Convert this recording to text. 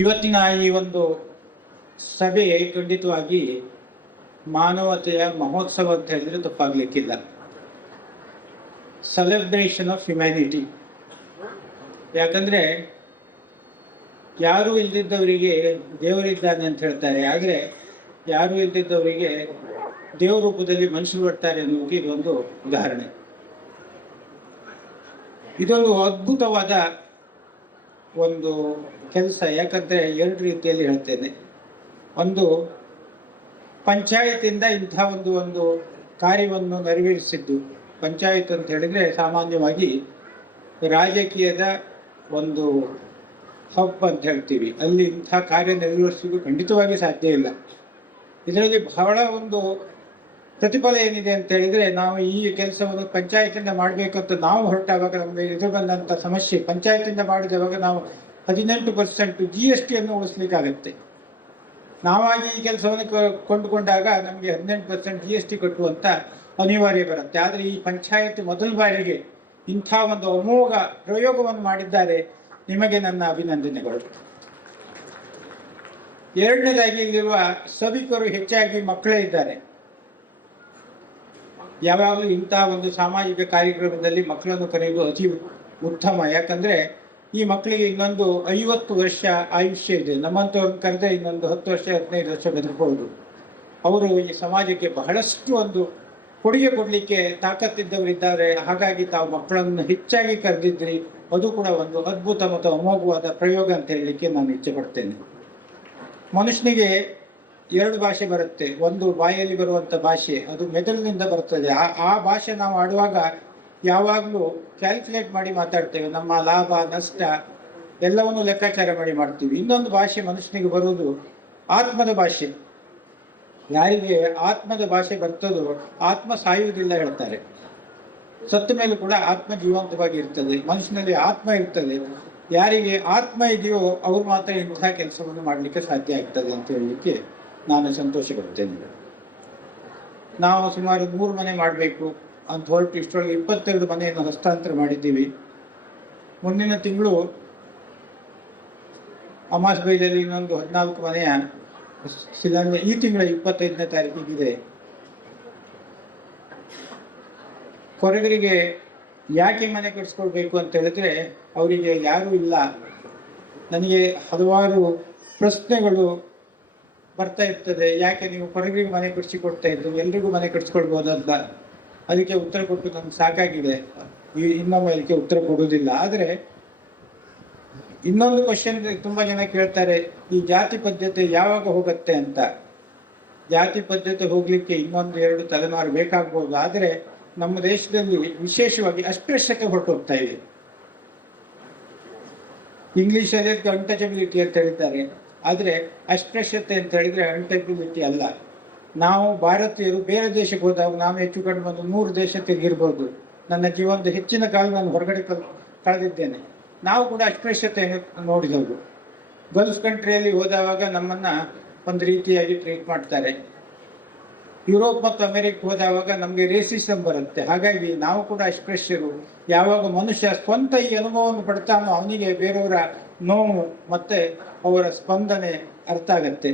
ಇವತ್ತಿನ ಈ ಒಂದು ಸಭೆ ಖಂಡಿತವಾಗಿ ಮಾನವತೆಯ ಮಹೋತ್ಸವ ಅಂತ ಹೇಳಿದ್ರೆ ತಪ್ಪಾಗ್ಲಿಕ್ಕಿಲ್ಲ. Celebration of humanity. ಯಾಕಂದ್ರೆ ಯಾರು ಇಲ್ದಿದ್ದವರಿಗೆ ದೇವರಿದ್ದಾನೆ ಅಂತ ಹೇಳ್ತಾರೆ, ಆದರೆ ಯಾರು ಇಲ್ದಿದ್ದವರಿಗೆ ದೇವ ರೂಪದಲ್ಲಿ ಮನುಷ್ಯರು ಬರ್ತಾರೆ ಅನ್ನೋದಕ್ಕೆ ಇದೊಂದು ಉದಾಹರಣೆ. ಇದೊಂದು ಅದ್ಭುತವಾದ ಒಂದು ಕೆಲಸ. ಯಾಕಂದ್ರೆ ಎರಡು ರೀತಿಯಲ್ಲಿ ಹೇಳ್ತೇನೆ. ಒಂದು, ಪಂಚಾಯತಿಂದ ಇಂಥ ಒಂದು ಕಾರ್ಯವನ್ನು ನೆರವೇರಿಸಿದ್ದು. ಪಂಚಾಯತ್ ಅಂತ ಹೇಳಿದ್ರೆ ಸಾಮಾನ್ಯವಾಗಿ ರಾಜಕೀಯದ ಒಂದು ಹಬ್ ಅಂತ ಹೇಳ್ತೀವಿ. ಅಲ್ಲಿ ಇಂಥ ಕಾರ್ಯ ನೆರವೇರಿಸೋದು ಖಂಡಿತವಾಗಿ ಸಾಧ್ಯ ಇಲ್ಲ. ಇದರಲ್ಲಿ ಬಹಳ ಒಂದು ಪ್ರತಿಫಲ ಏನಿದೆ ಅಂತ ಹೇಳಿದ್ರೆ, ನಾವು ಈ ಕೆಲಸವನ್ನು ಪಂಚಾಯತಿಂದ ಮಾಡಬೇಕಂತ ನಾವು ಹೊರಟಾಗ ನಮಗೆ ಎದುರು ಬಂದಂಥ ಸಮಸ್ಯೆ, ಪಂಚಾಯತಿಂದ ಮಾಡಿದವಾಗ ನಾವು 18% GST ಅನ್ನು ಉಳಿಸ್ಲಿಕ್ಕಾಗತ್ತೆ. ನಾವಾಗಿ ಈ ಕೆಲಸವನ್ನು ಕೊಂಡುಕೊಂಡಾಗ ನಮಗೆ 18% GST ಕಟ್ಟುವಂತ ಅನಿವಾರ್ಯ ಬರುತ್ತೆ. ಆದರೆ ಈ ಪಂಚಾಯತ್ ಮೊದಲ ಬಾರಿಗೆ ಇಂಥ ಒಂದು ಅಮೋಘ ಪ್ರಯೋಗವನ್ನು ಮಾಡಿದ್ದಾರೆ. ನಿಮಗೆ ನನ್ನ ಅಭಿನಂದನೆಗಳು. ಎರಡನೇದಾಗಿ, ಇಲ್ಲಿರುವ ಸಭಿಕರು ಹೆಚ್ಚಾಗಿ ಮಕ್ಕಳೇ ಇದ್ದಾರೆ. ಯಾವಾಗಲೂ ಇಂಥ ಒಂದು ಸಾಮಾಜಿಕ ಕಾರ್ಯಕ್ರಮದಲ್ಲಿ ಮಕ್ಕಳನ್ನು ಕರೆಯುವುದು ಅತಿ ಉತ್ತಮ. ಯಾಕಂದ್ರೆ ಈ ಮಕ್ಕಳಿಗೆ ಇನ್ನೊಂದು 50 ವರ್ಷ ಆಯುಷ್ಯ ಇದೆ. ನಮ್ಮಂಥವ್ರನ್ನ ಕರೆದ್ರೆ ಇನ್ನೊಂದು 10 ವರ್ಷ 15 ವರ್ಷ ಬದುಕಬಹುದು. ಅವರು ಈ ಸಮಾಜಕ್ಕೆ ಬಹಳಷ್ಟು ಒಂದು ಕೊಡುಗೆ ಕೊಡ್ಲಿಕ್ಕೆ ತಾಕತ್ತಿದ್ದವರಿದ್ದಾರೆ. ಹಾಗಾಗಿ ತಾವು ಮಕ್ಕಳನ್ನು ಹೆಚ್ಚಾಗಿ ಕರೆದಿದ್ರಿ. ಅದು ಕೂಡ ಒಂದು ಅದ್ಭುತ ಮತ್ತು ಅಮೋಘವಾದ ಪ್ರಯೋಗ ಅಂತ ಹೇಳಲಿಕ್ಕೆ ನಾನು ಇಚ್ಛೆ ಪಡ್ತೇನೆ. ಮನುಷ್ಯನಿಗೆ 2 ಭಾಷೆ ಬರುತ್ತೆ. ಒಂದು ಬಾಯಲ್ಲಿ ಬರುವಂತ ಭಾಷೆ, ಅದು ಮೆದುಳಿನಿಂದ ಬರ್ತದೆ. ಆ ಭಾಷೆ ನಾವು ಆಡುವಾಗ ಯಾವಾಗಲೂ ಕ್ಯಾಲ್ಕುಲೇಟ್ ಮಾಡಿ ಮಾತಾಡ್ತೇವೆ. ನಮ್ಮ ಲಾಭ ನಷ್ಟ ಎಲ್ಲವನ್ನೂ ಲೆಕ್ಕಾಚಾರ ಮಾಡಿ ಮಾಡ್ತೀವಿ. ಇನ್ನೊಂದು ಭಾಷೆ ಮನುಷ್ಯನಿಗೆ ಬರುವುದು ಆತ್ಮದ ಭಾಷೆ. ಯಾರಿಗೆ ಆತ್ಮದ ಭಾಷೆ ಬರ್ತದೋ ಆತ್ಮ ಸಾಯುವುದಿಲ್ಲ ಹೇಳ್ತಾರೆ. ಸತ್ತ ಮೇಲೂ ಕೂಡ ಆತ್ಮ ಜೀವಂತವಾಗಿ ಇರ್ತದೆ. ಮನುಷ್ಯನಲ್ಲಿ ಆತ್ಮ ಇರ್ತದೆ. ಯಾರಿಗೆ ಆತ್ಮ ಇದೆಯೋ ಅವ್ರು ಮಾತ್ರ ಇಂತಹ ಕೆಲಸವನ್ನು ಮಾಡಲಿಕ್ಕೆ ಸಾಧ್ಯ ಆಗ್ತದೆ ಅಂತ ಹೇಳಲಿಕ್ಕೆ ನಾನು ಸಂತೋಷ ಪಡ್ತೇನೆ. ನಾವು ಸುಮಾರು 3 ಮನೆ ಮಾಡಬೇಕು ಅಂತ ಹೊರಟು ಇಷ್ಟರೊಳಗೆ 22 ಮನೆಯನ್ನು ಹಸ್ತಾಂತರ ಮಾಡಿದ್ದೀವಿ. ಮುಂದಿನ ತಿಂಗಳು ಅಮಾಸ್ ಬೈಲಲ್ಲಿ ಇನ್ನೊಂದು 14 ಮನೆಯ ಶಿಲಾನ್ಯಾಸ ಈ ತಿಂಗಳ 25ನೇ ತಾರೀಕಿಗಿದೆ. ಹೊರಗರಿಗೆ ಯಾಕೆ ಮನೆ ಕಟ್ಸ್ಕೊಳ್ಬೇಕು ಅಂತ ಹೇಳಿದ್ರೆ, ಅವರಿಗೆ ಯಾರೂ ಇಲ್ಲ. ನನಗೆ ಹಲವಾರು ಪ್ರಶ್ನೆಗಳು ಬರ್ತಾ ಇರ್ತದೆ. ಯಾಕೆ ನೀವು ಹೊರಗರಿಗೆ ಮನೆ ಕಟ್ಸಿಕೊಡ್ತಾ ಇದ್ದು, ಎಲ್ರಿಗೂ ಮನೆ ಕಟ್ಸ್ಕೊಳ್ಬೋದಲ್ಲ? ಅದಕ್ಕೆ ಉತ್ತರ ಕೊಟ್ಟು ನಮ್ಗೆ ಸಾಕಾಗಿದೆ. ಇನ್ನೊಮ್ಮೆ ಅದಕ್ಕೆ ಉತ್ತರ ಕೊಡುವುದಿಲ್ಲ. ಆದರೆ ಇನ್ನೊಂದು ಕ್ವಶನ್ ತುಂಬಾ ಜನ ಕೇಳ್ತಾರೆ, ಈ ಜಾತಿ ಪದ್ಧತಿ ಯಾವಾಗ ಹೋಗುತ್ತೆ ಅಂತ. ಜಾತಿ ಪದ್ಧತಿ ಹೋಗ್ಲಿಕ್ಕೆ ಇನ್ನೊಂದು 2 ತಲೆಮಾರು ಬೇಕಾಗ್ಬೋದು. ಆದರೆ ನಮ್ಮ ದೇಶದಲ್ಲಿ ವಿಶೇಷವಾಗಿ ಅಸ್ಪೃಶ್ಯತೆ ಹೊರಟೋಗ್ತಾ ಇದೆ. ಇಂಗ್ಲಿಷಲ್ಲಿ ಅನ್ಟಚಬಿಲಿಟಿ ಅಂತ ಹೇಳ್ತಾರೆ. ಆದರೆ ಅಸ್ಪೃಶ್ಯತೆ ಅಂತ ಹೇಳಿದ್ರೆ ಅನ್ಟಚಬಿಲಿಟಿ ಅಲ್ಲ. ನಾವು ಭಾರತೀಯರು ಬೇರೆ ದೇಶಕ್ಕೆ ಹೋದಾಗ ನಾನು ಹೆಚ್ಚು ಕಡಿಮೆ ಒಂದು 100 ದೇಶ ತಿರುಗಿರ್ಬೋದು. ನನ್ನ ಜೀವನದ ಹೆಚ್ಚಿನ ಕಾಲ ನಾನು ಹೊರಗಡೆ ಕಳೆದಿದ್ದೇನೆ. ನಾವು ಕೂಡ ಅಸ್ಪೃಶ್ಯತೆಯನ್ನು ನೋಡಿದವರು. ಗಲ್ಫ್ ಕಂಟ್ರಿಯಲ್ಲಿ ಹೋದಾಗ ನಮ್ಮನ್ನ ಒಂದು ರೀತಿಯಾಗಿ ಟ್ರೀಟ್ ಮಾಡ್ತಾರೆ. ಯುರೋಪ್ ಮತ್ತು ಅಮೆರಿಕ ಹೋದಾಗ ನಮಗೆ ರೇಸಿಸಮ್ ಬರುತ್ತೆ. ಹಾಗಾಗಿ ನಾವು ಕೂಡ ಅಸ್ಪೃಶ್ಯರು. ಯಾವಾಗ ಮನುಷ್ಯ ಸ್ವಂತ ಈ ಅನುಭವವನ್ನು ಪಡ್ತಾನೋ ಅವನಿಗೆ ಬೇರೆಯವರ ನೋವು ಮತ್ತೆ ಅವರ ಸ್ಪಂದನೆ ಅರ್ಥ ಆಗತ್ತೆ.